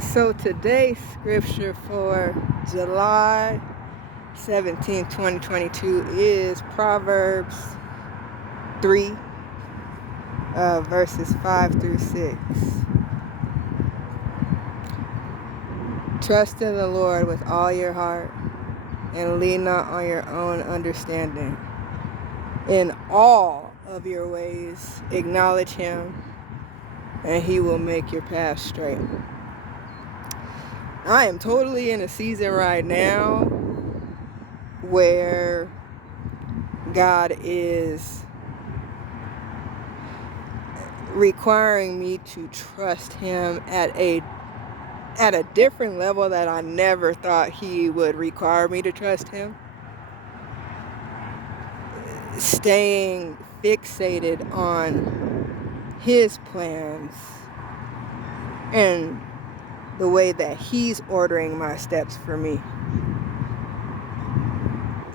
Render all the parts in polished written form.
So today's scripture for July 17th, 2022 is Proverbs 3, verses 5 through 6. Trust in the Lord with all your heart and lean not on your own understanding. In all of your ways, acknowledge him, and he will make your path straight. I am totally in a season right now where God is requiring me to trust him at a different level that I never thought he would require me to trust him. Staying fixated on his plans and the way that he's ordering my steps for me.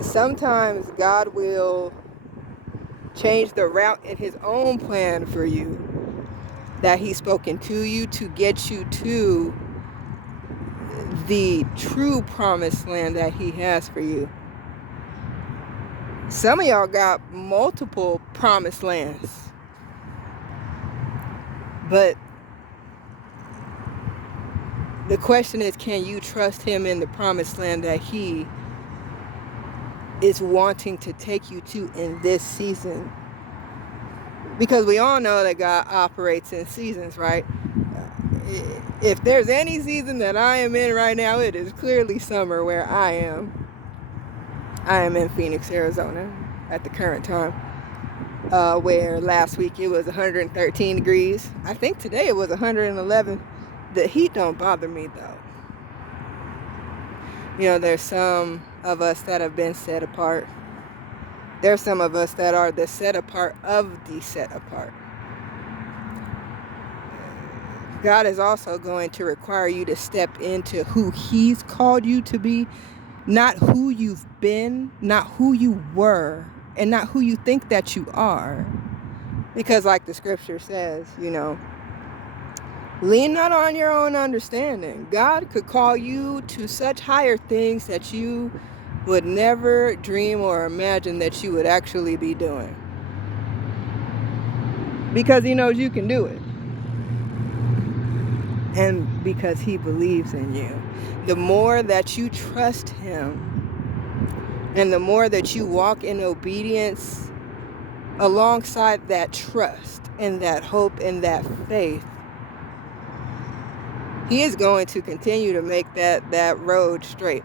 Sometimes God will change the route in his own plan for you that he's spoken to you to get you to the true promised land that he has for you. Some of y'all got multiple promised lands, but the question is, can you trust him in the promised land that he is wanting to take you to in this season? Because we all know that God operates in seasons, right? If there's any season that I am in right now, it is clearly summer where I am. I am in Phoenix, Arizona at the current time, where last week it was 113 degrees. I think today it was 111. The heat don't bother me though. You know, there's some of us that have been set apart. There's some of us that are the set apart of the set apart. God is also going to require you to step into who he's called you to be, not who you've been, not who you were, and not who you think that you are. Because like the scripture says, lean not on your own understanding. God could call you to such higher things that you would never dream or imagine that you would actually be doing. Because he knows you can do it. And because he believes in you. The more that you trust him, and the more that you walk in obedience alongside that trust and that hope and that faith, he is going to continue to make that road straight.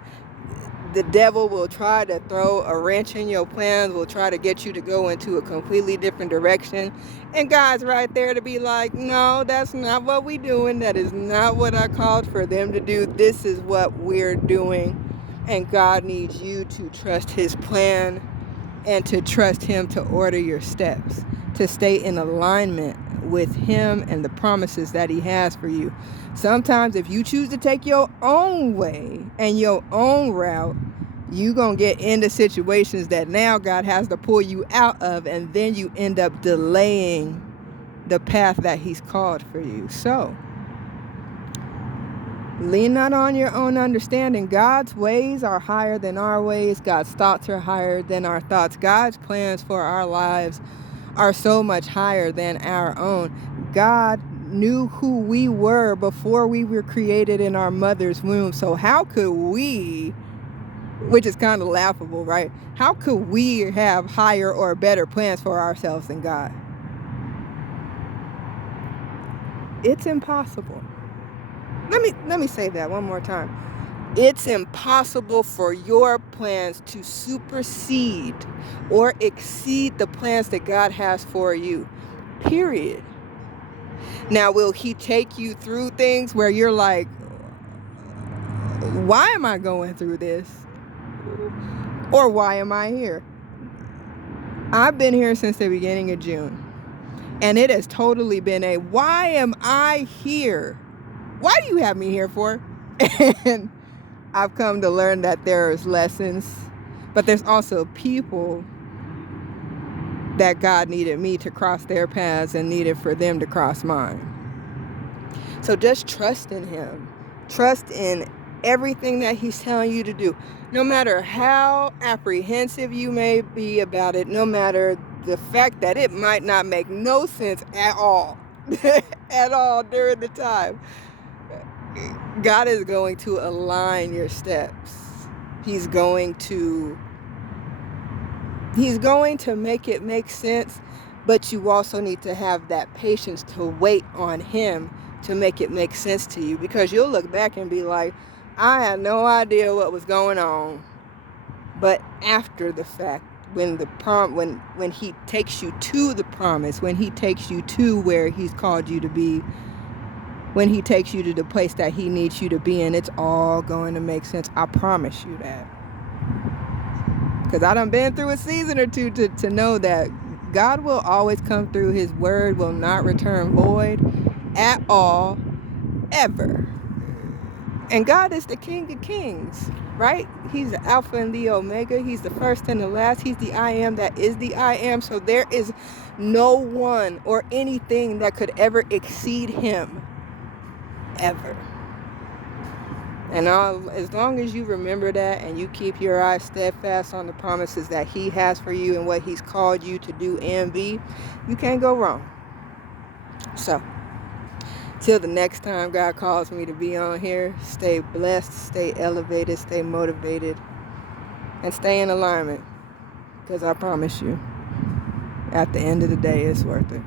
The devil will try to throw a wrench in your plans, will try to get you to go into a completely different direction. And God's right there to be like, no, that's not what we're doing. That is not what I called for them to do. This is what we're doing. And God needs you to trust his plan and to trust him to order your steps, to stay in alignment with him and the promises that he has for you. Sometimes if you choose to take your own way and your own route, you're going to get into situations that now God has to pull you out of, and then you end up delaying the path that he's called for you. So, lean not on your own understanding. God's ways are higher than our ways. God's thoughts are higher than our thoughts. God's plans for our lives are so much higher than our own. God knew who we were before we were created in our mother's womb. So how could we, which is kind of laughable, right? How could we have higher or better plans for ourselves than God? It's impossible. Let me say that one more time. It's impossible for your plans to supersede or exceed the plans that God has for you. Period. Now, will he take you through things where you're like, why am I going through this? Or why am I here? I've been here since the beginning of June. And it has totally been a, why am I here? Why do you have me here for? And I've come to learn that there's lessons, but there's also people that God needed me to cross their paths and needed for them to cross mine. So just trust in him. Trust in everything that he's telling you to do. No matter how apprehensive you may be about it, no matter the fact that it might not make no sense at all, at all during the time, God is going to align your steps. He's going to make it make sense, but you also need to have that patience to wait on him to make it make sense to you, because you'll look back and be like, I had no idea what was going on. But after the fact, when he takes you to the promise, when he takes you to where he's called you to be, when he takes you to the place that he needs you to be in, it's all going to make sense. I promise you that. Because I done been through a season or two to know that God will always come through. His word will not return void at all, ever. And God is the King of Kings, right? He's the Alpha and the Omega. He's the first and the last. He's the I am that is the I am. So there is no one or anything that could ever exceed him, ever. And as long as you remember that and you keep your eyes steadfast on the promises that he has for you and what he's called you to do and be, you can't go wrong. So, till the next time God calls me to be on here, stay blessed, stay elevated, stay motivated, and stay in alignment. Because I promise you, at the end of the day, it's worth it.